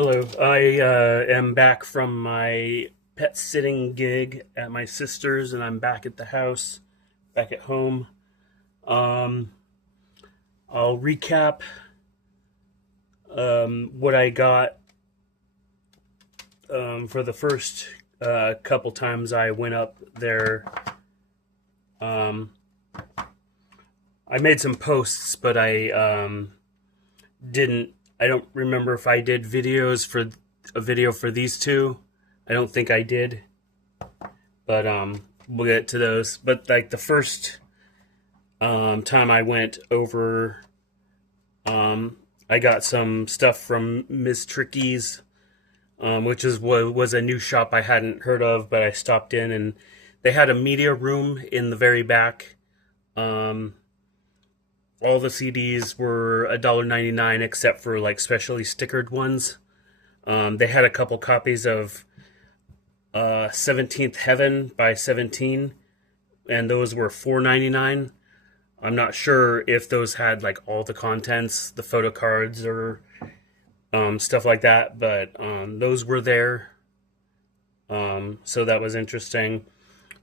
Hello, I am back from my pet sitting gig at my sister's, and I'm back at the house, back at home. Um, I'll recap what I got for the first couple times I went up there. Um, I made some posts, but didn't. I don't remember if I did videos for a video for these two. I don't think I did, but we'll get to those. But like the first time I went over, I got some stuff from Miss Tricky's, which was a new shop I hadn't heard of, but I stopped in and they had a media room in the very back. Um, all the CDs were $1.99 except for like specially stickered ones. They had a couple copies of 17th Heaven by 17, and those were $4.99. I'm not sure if those had like all the contents, the photo cards, or stuff like that, but those were there. So that was interesting.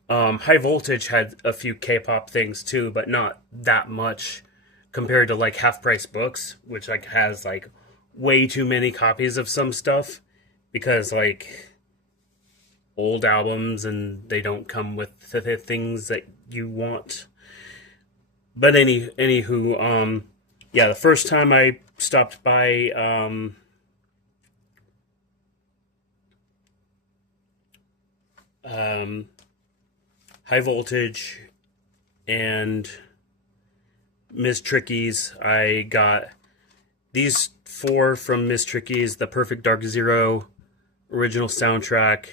High Voltage had a few K-pop things too, but not that much compared to like Half Price Books, which like has like way too many copies of some stuff because like old albums and they don't come with the things that you want. But anywho, yeah, the first time I stopped by, um, High Voltage and Ms. Tricky's, I got these four from Ms. Tricky's: the Perfect Dark Zero original soundtrack.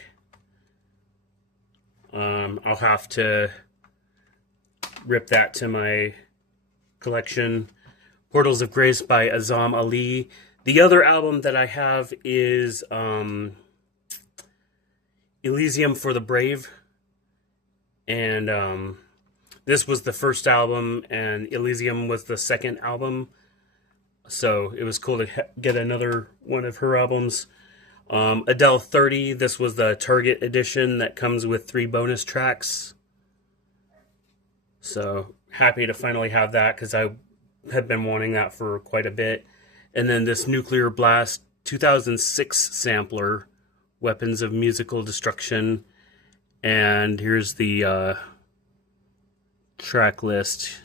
I'll have to rip that to my collection. Portals of Grace by Azam Ali. The other album that I have is Elysium for the Brave. And this was the first album, and Elysium was the second album. So it was cool to get another one of her albums. Adele 30, this was the Target edition that comes with 3 bonus tracks. So happy to finally have that because I have been wanting that for quite a bit. And then this Nuclear Blast 2006 sampler, Weapons of Musical Destruction. And here's the track list.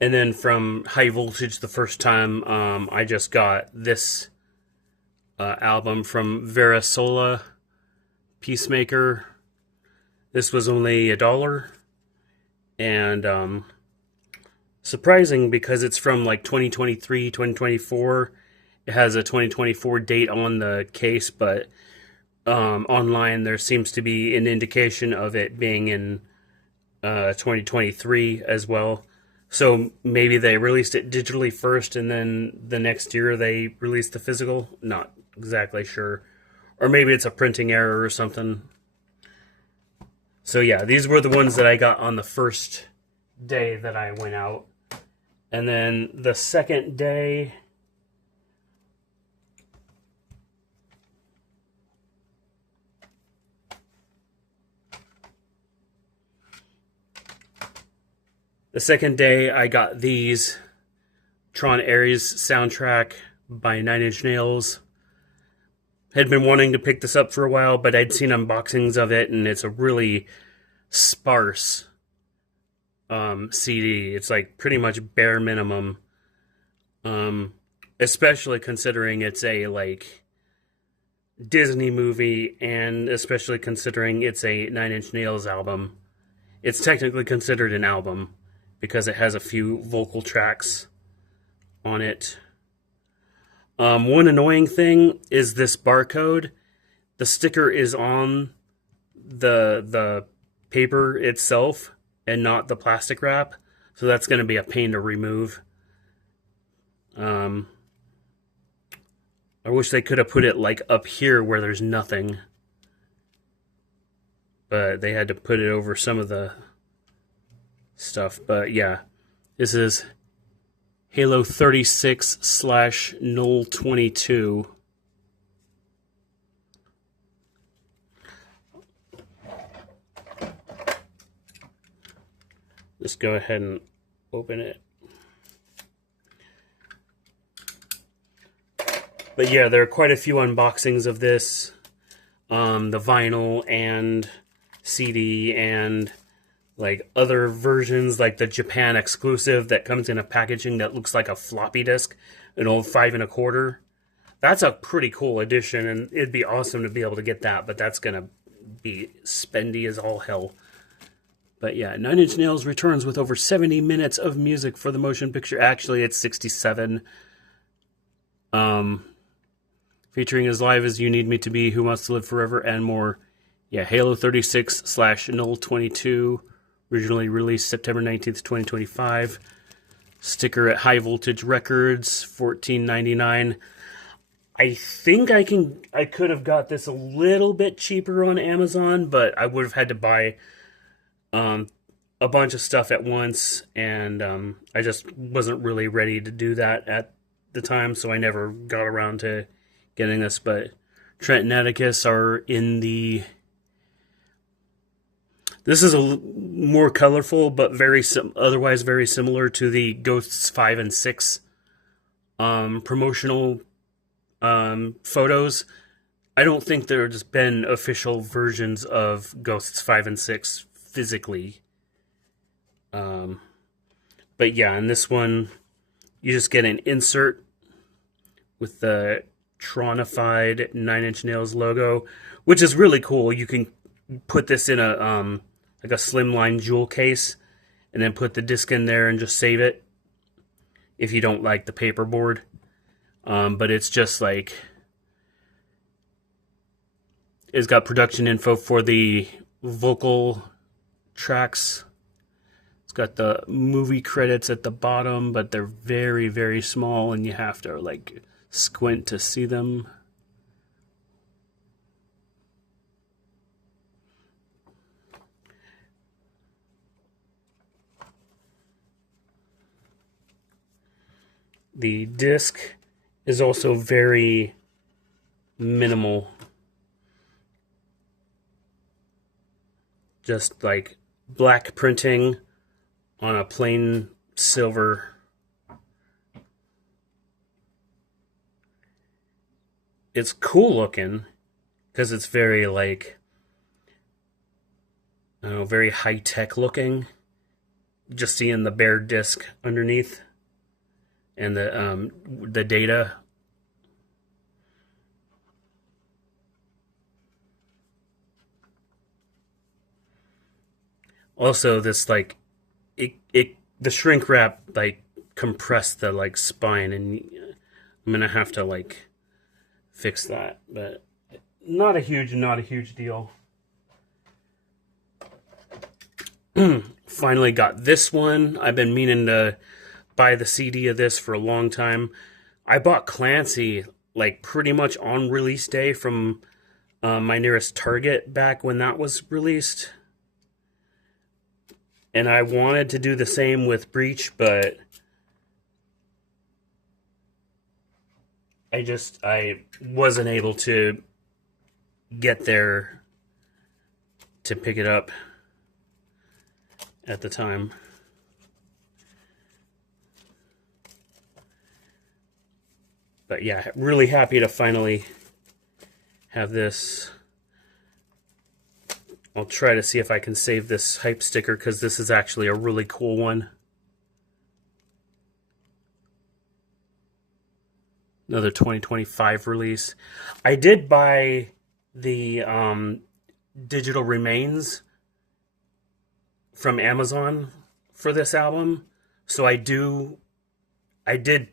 And then from High Voltage, the first time, I just got this album from Vera Sola, Peacemaker. This was only $1. And surprising because it's from like 2023, 2024. It has a 2024 date on the case, but online there seems to be an indication of it being in 2023 as well. So maybe they released it digitally first and then the next year they released the physical. Not exactly sure. Or maybe it's a printing error or something. So yeah, these were the ones that I got on the first day that I went out. And then the second day, I got these Tron Ares soundtrack by Nine Inch Nails. Had been wanting to pick this up for a while, but I'd seen unboxings of it, and it's a really sparse CD. It's like pretty much bare minimum, especially considering it's a like Disney movie, and especially considering it's a Nine Inch Nails album. It's technically considered an album because it has a few vocal tracks on it. One annoying thing is this barcode. The sticker is on the paper itself and not the plastic wrap, so that's going to be a pain to remove. I wish they could have put it like up here where there's nothing. but they had to put it over some of the stuff. But yeah, this is Halo 36 / Null 22. Let's go ahead and open it. But yeah, there are quite a few unboxings of this. The vinyl and CD and like other versions, like the Japan exclusive that comes in a packaging that looks like a floppy disk, an old 5 1/4. That's a pretty cool edition, and it'd be awesome to be able to get that, but that's gonna be spendy as all hell. But yeah, Nine Inch Nails returns with over 70 minutes of music for the motion picture. Actually, it's 67. Featuring as live as You Need Me to Be, Who Wants to Live Forever, and more. Yeah, Halo 36 / Null 22, originally released September 19th, 2025. Sticker at High Voltage Records, $14.99. I think I could have got this a little bit cheaper on Amazon, but I would have had to buy a bunch of stuff at once, and I just wasn't really ready to do that at the time, so I never got around to getting this. But Trent and Atticus are in the... This is a more colorful, but otherwise very similar to the Ghosts 5 and 6 promotional photos. I don't think there's been official versions of Ghosts 5 and 6 physically. But yeah, in this one, you just get an insert with the Tronified Nine Inch Nails logo, which is really cool. You can put this in a like a slimline jewel case, and then put the disc in there and just save it if you don't like the paperboard. But it's just like, it's got production info for the vocal tracks. It's got the movie credits at the bottom, but they're very, very small, and you have to like squint to see them. The disc is also very minimal. Just like black printing on a plain silver. It's cool looking because it's very like, I don't know, very high tech looking. Just seeing the bare disc underneath and the data. Also, this like the shrink wrap like compressed the like spine, and I'm gonna have to like fix that, but not a huge deal. Finally got this one. I've been meaning to buy the CD of this for a long time. I bought Clancy like pretty much on release day from my nearest Target back when that was released. And I wanted to do the same with Breach, but I wasn't able to get there to pick it up at the time. But yeah, really happy to finally have this. I'll try to see if I can save this hype sticker, because this is actually a really cool one. Another 2025 release. I did buy the digital remains from Amazon for this album, so I did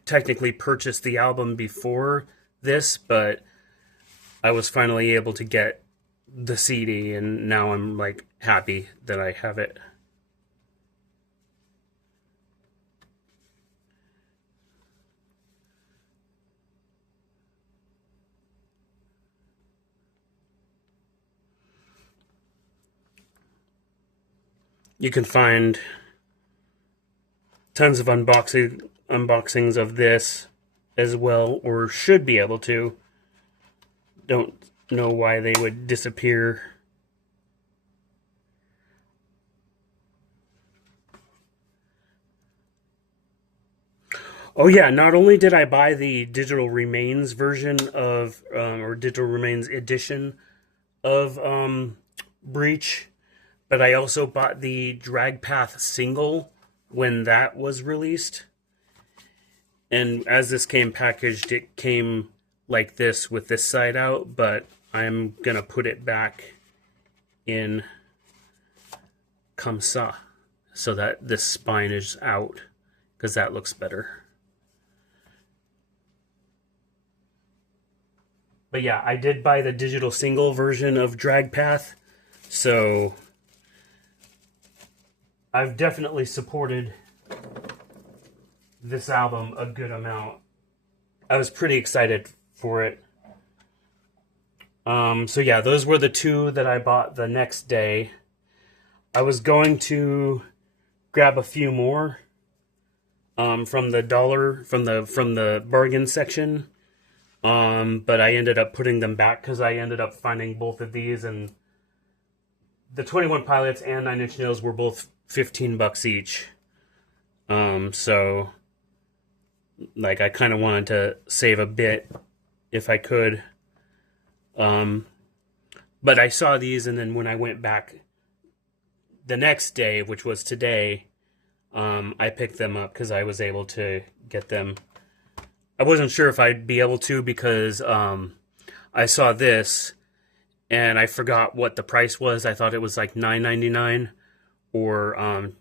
technically purchase the album before this, but I was finally able to get the CD, and now I'm like happy that I have it. You can find tons of unboxings of this as well, or should be able to. Don't know why they would disappear. Oh yeah, not only did I buy the Digital Remains version of, or Digital Remains edition of Breach, but I also bought the Dragpath single when that was released. And as this came packaged, it came like this with this side out, but I'm gonna put it back in comme ça so that this spine is out, because that looks better. But yeah, I did buy the digital single version of Dragpath, so I've definitely supported this album a good amount. I was pretty excited for it. So yeah, those were the two that I bought the next day. I was going to grab a few more from the bargain section, but I ended up putting them back because I ended up finding both of these, and the 21 Pilots and Nine Inch Nails were both $15 each. So like I kind of wanted to save a bit if I could. But I saw these, and then when I went back the next day, which was today, I picked them up because I was able to get them. I wasn't sure if I'd be able to because I saw this and I forgot what the price was. I thought it was like $9.99, or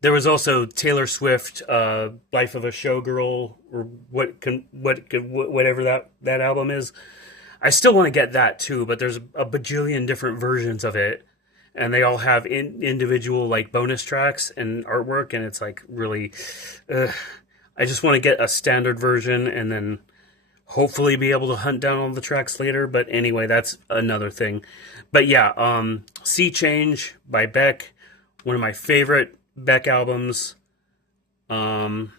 there was also Taylor Swift, "Life of a Showgirl," or whatever that album is. I still want to get that too, but there's a bajillion different versions of it, and they all have individual like bonus tracks and artwork, and it's like really, I just want to get a standard version and then hopefully be able to hunt down all the tracks later. But anyway, that's another thing. But yeah, Sea Change by Beck, one of my favorite Beck albums. One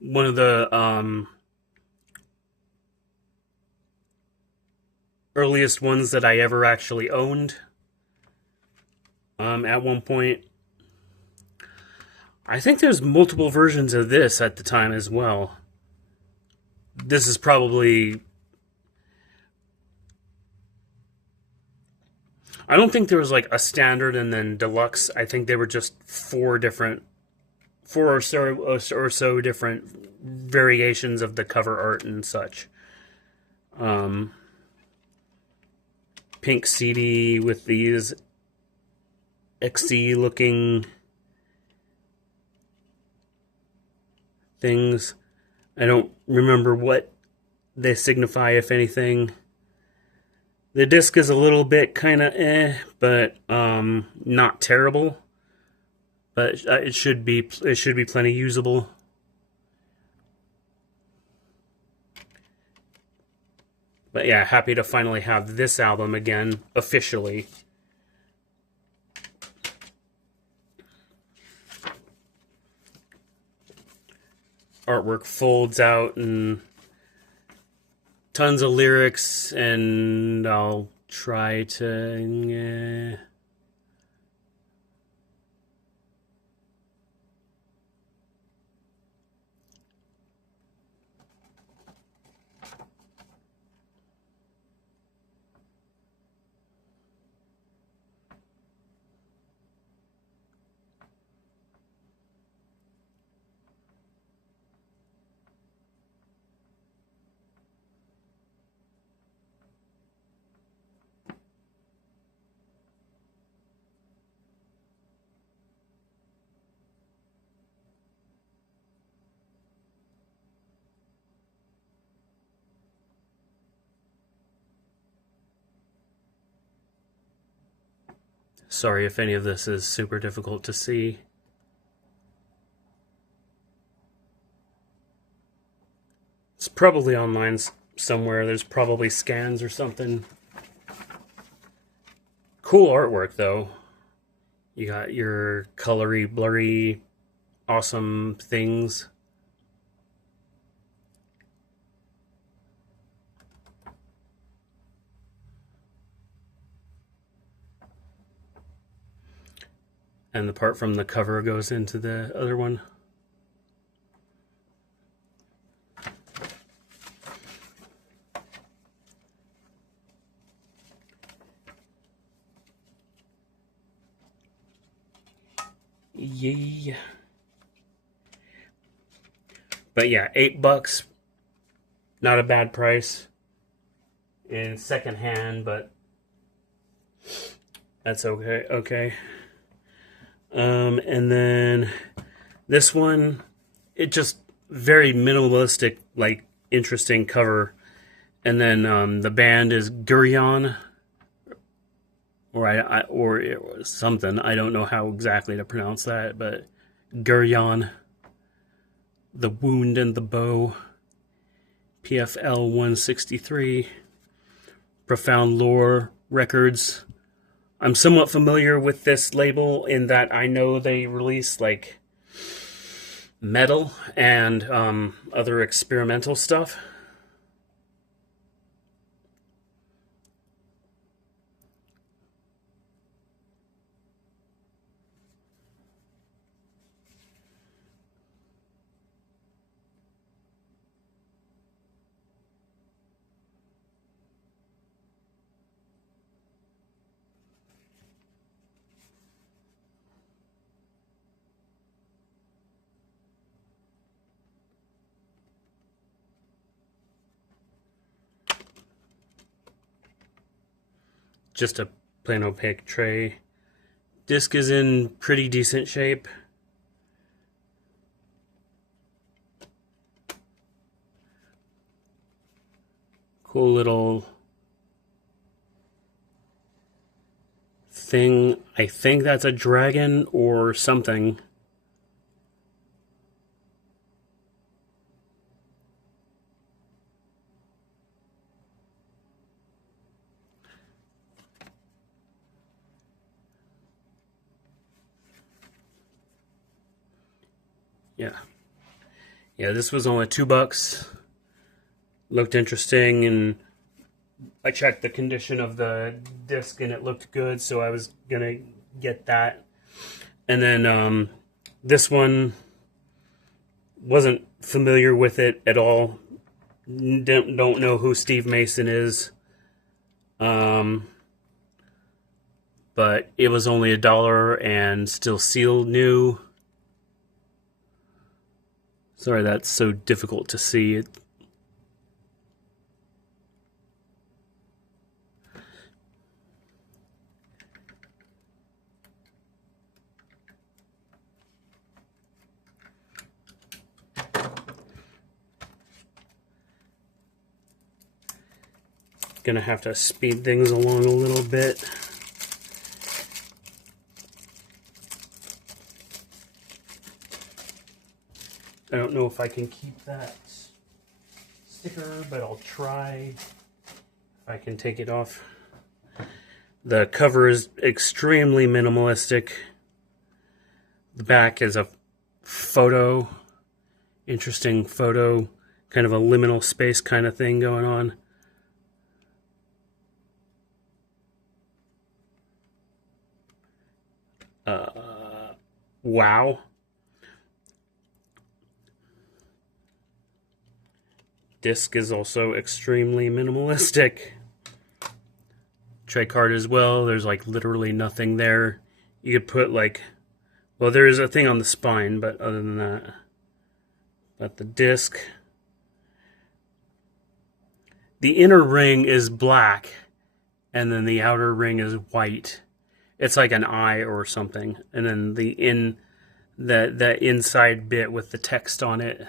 of the earliest ones that I ever actually owned at one point. I think there's multiple versions of this at the time as well. This is probably... I don't think there was like a standard and then deluxe. I think they were just four or so different variations of the cover art and such. Pink CD with these XC looking things. I don't remember what they signify, if anything. The disc is a little bit kind of but not terrible. But it should be plenty usable. But yeah, happy to finally have this album again, officially. Artwork folds out and tons of lyrics, and I'll try to... Sorry if any of this is super difficult to see. It's probably online somewhere. There's probably scans or something. Cool artwork though. You got your colory, blurry, awesome things. And the part from the cover goes into the other one. Yeah. But yeah, $8. Not a bad price. In secondhand, but that's okay. Okay. And then this one, it just very minimalistic, like interesting cover. And then the band is Gurion, or it was something. I don't know how exactly to pronounce that, but Gurion, The Wound and the Bow, PFL 163, Profound Lore Records. I'm somewhat familiar with this label in that I know they release like metal and other experimental stuff. Just a plain opaque tray. Disc is in pretty decent shape. Cool little thing. I think that's a dragon or something. Yeah. Yeah, this was only $2. Looked interesting, and I checked the condition of the disc and it looked good, so I was gonna get that. And then this one, wasn't familiar with it at all. Don't know who Steve Mason is. But it was only $1 and still sealed new. Sorry, that's so difficult to see. Gonna have to speed things along a little bit. I don't know if I can keep that sticker, but I'll try if I can take it off. The cover is extremely minimalistic. The back is a photo, interesting photo, kind of a liminal space kind of thing going on. Wow. Disc is also extremely minimalistic. Tray card as well. There's like literally nothing there. You could put like, well, there is a thing on the spine, but other than that, but the disc. The inner ring is black, and then the outer ring is white. It's like an eye or something, and then the inside bit with the text on it.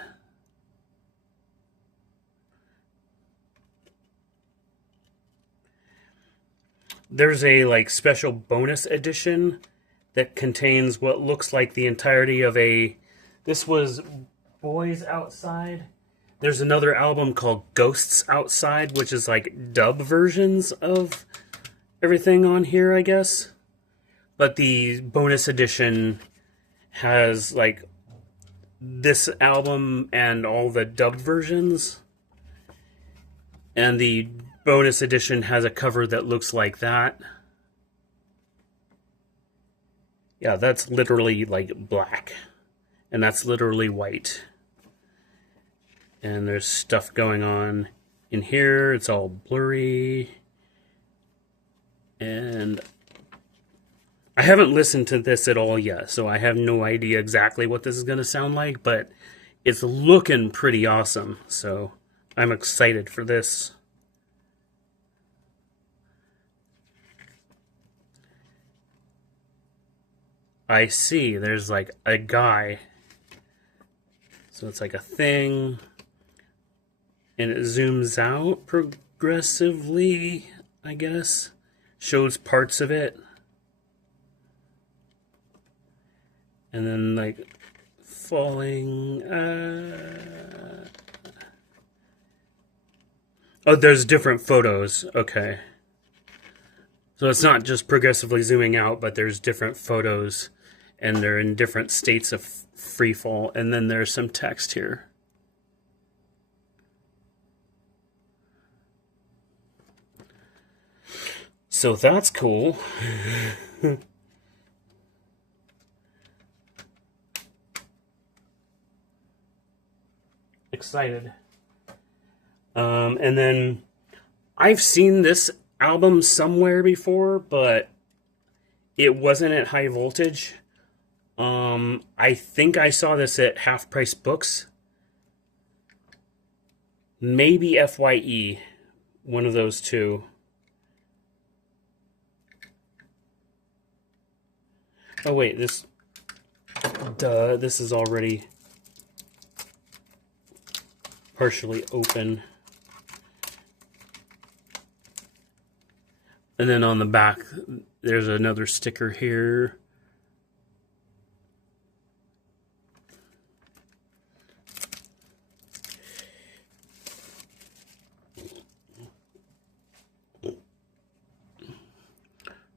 There's a like special bonus edition that contains what looks like the entirety of a. This was Boys Outside. There's another album called Ghosts Outside, which is like dub versions of everything on here, I guess. But the bonus edition has like this album and all the dubbed versions. And the bonus edition has a cover that looks like that. Yeah, that's literally like black. And that's literally white. And there's stuff going on in here. It's all blurry. And I haven't listened to this at all yet, so I have no idea exactly what this is going to sound like, but it's looking pretty awesome, so I'm excited for this. I see, there's like a guy. So it's like a thing, and it zooms out progressively, I guess. Shows parts of it. And then like falling. Oh, there's different photos. Okay. So it's not just progressively zooming out, but there's different photos, and they're in different states of free fall. And then there's some text here. So that's cool. Excited. And then I've seen this album somewhere before, but it wasn't at High Voltage. I think I saw this at Half Price Books. Maybe FYE. One of those two. Oh wait, this is already partially open. And then on the back, there's another sticker here.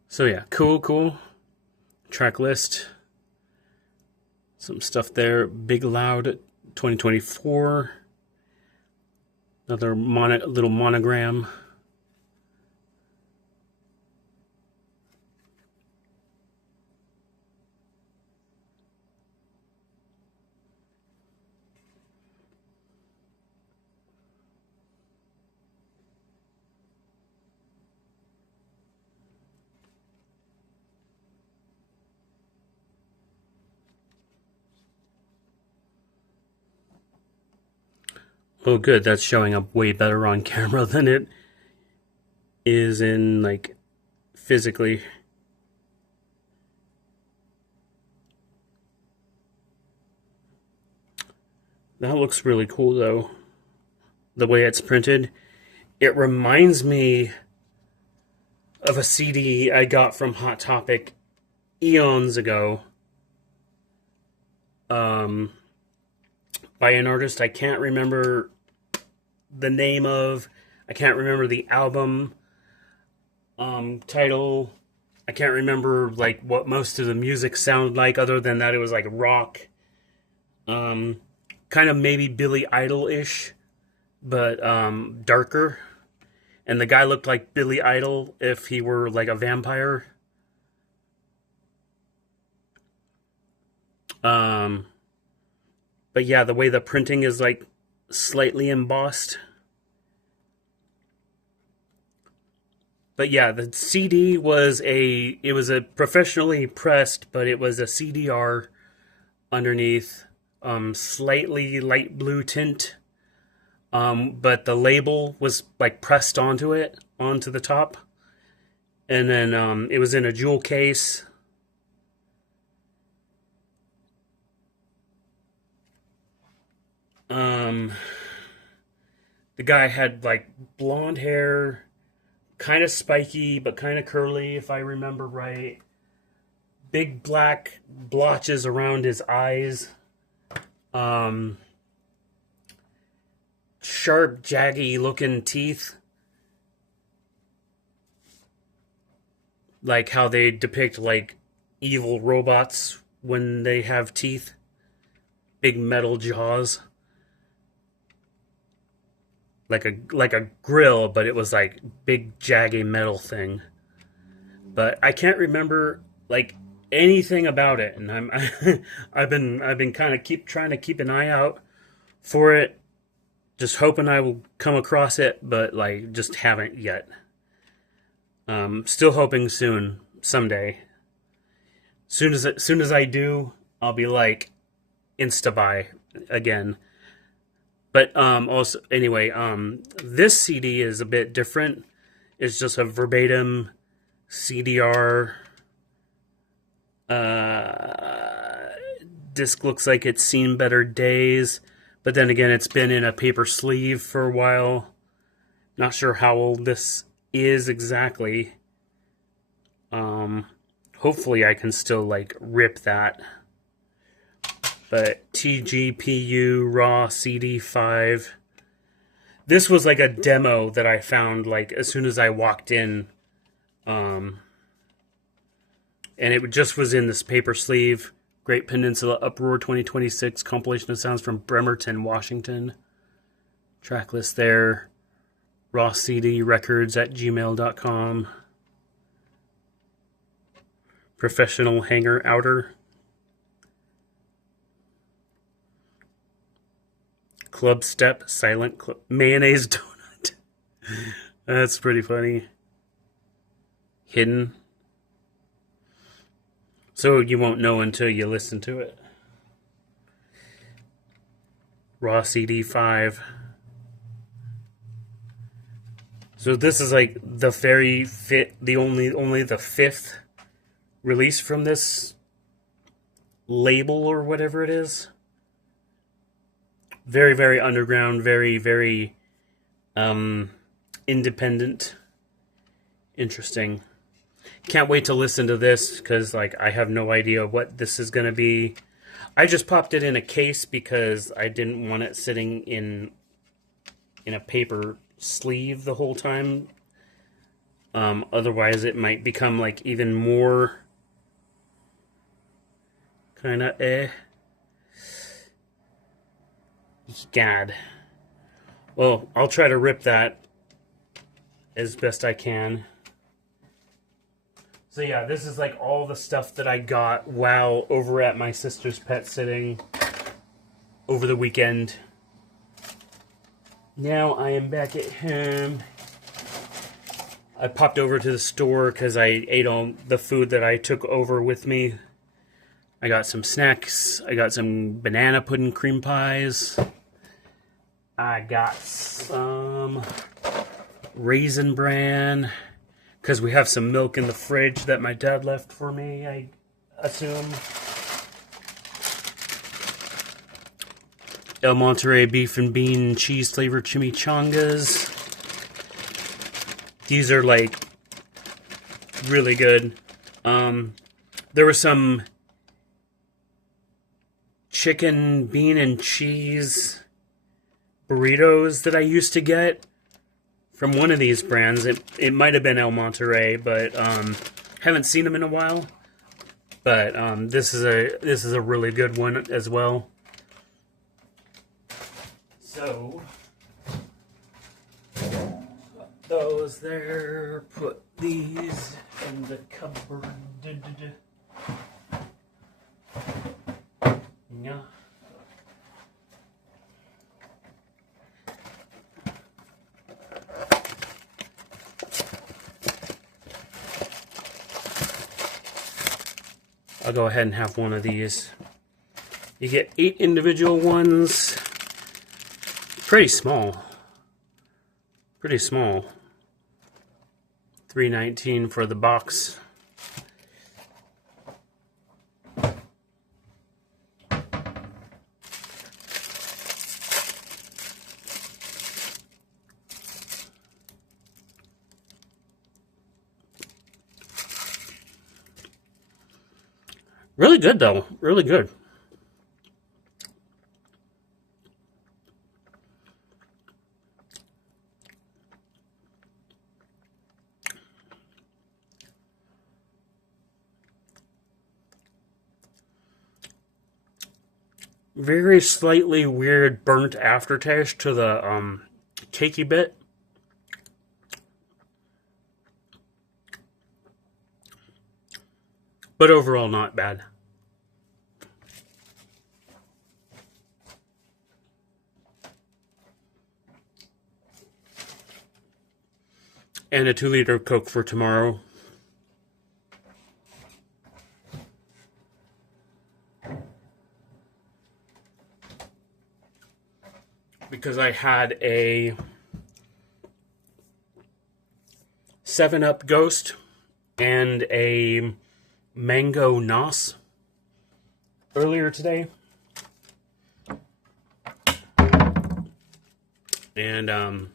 So yeah, cool. Track list. Some stuff there. Big Loud 2024. Another little monogram. Oh good, that's showing up way better on camera than it is in like physically. That looks really cool though. The way it's printed. It reminds me of a CD I got from Hot Topic eons ago. By an artist I can't remember the name of. I can't remember the album title. I can't remember like what most of the music sounded like, other than that it was like rock. Kind of maybe Billy Idol-ish, but darker. And the guy looked like Billy Idol if he were like a vampire. But yeah, the way the printing is like slightly embossed. But yeah, the CD was it was a professionally pressed, but it was a CDR underneath, slightly light blue tint. But the label was like pressed onto it, onto the top. And then it was in a jewel case. The guy had like blonde hair, kind of spiky, but kind of curly, if I remember right. Big black blotches around his eyes. Sharp, jaggy looking teeth. like how they depict like evil robots when they have teeth, big metal jaws, like a grill, but it was like big jaggy metal thing. But I can't remember like anything about it, and I've been kind of keep trying to keep an eye out for it, just hoping I will come across it, but like just haven't yet. Still hoping soon, someday. Soon as I do, I'll be like insta buy again. But also anyway, this CD is a bit different. It's just a verbatim CDR. Disc looks like it's seen better days, but then again, it's been in a paper sleeve for a while. Not sure how old this is exactly. Hopefully I can still like rip that. But TGPU Raw CD5. This was like a demo that I found like as soon as I walked in. And it just was in this paper sleeve. Great Peninsula Uproar 2026 compilation of sounds from Bremerton, Washington. Track list there. Raw CD Records at gmail.com. Professional Hanger Outer. Club Step Silent Club. Mayonnaise Donut. That's pretty funny. Hidden. So you won't know until you listen to it. Raw CD5. So this is like the only the fifth release from this label or whatever it is. Very, very underground, very, very independent. Interesting. Can't wait to listen to this because like I have no idea what this is gonna be. I just popped it in a case because I didn't want it sitting in a paper sleeve the whole time. Otherwise it might become like even more kind of God. Well, I'll try to rip that as best I can. So yeah, this is like all the stuff that I got while over at my sister's pet sitting over the weekend. Now I am back at home. I popped over to the store because I ate all the food that I took over with me. I got some snacks. I got some banana pudding cream pies. I got some Raisin Bran. Because we have some milk in the fridge that my dad left for me, I assume. El Monterey beef and bean cheese flavored chimichangas. These are like really good. There were some chicken, bean, and cheese burritos that I used to get from one of these brands. It might have been El Monterey, but haven't seen them in a while. But this is a really good one as well. So put those there. Put these in the cupboard. Yeah. I'll go ahead and have one of these. You get 8 individual ones. Pretty small. Pretty small. $3.19 for the box. Really good though. Really good. very slightly weird burnt aftertaste to the cakey bit. But overall, not bad. And a 2-liter Coke for tomorrow. Because I had a 7-Up Ghost and a Mango Nos earlier today. And,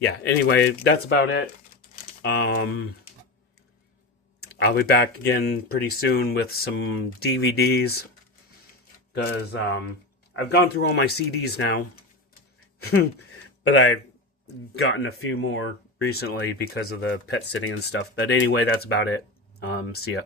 yeah, anyway, that's about it. I'll be back again pretty soon with some DVDs. Because, I've gone through all my CDs now. But I've gotten a few more recently because of the pet sitting and stuff. But anyway, that's about it. See ya.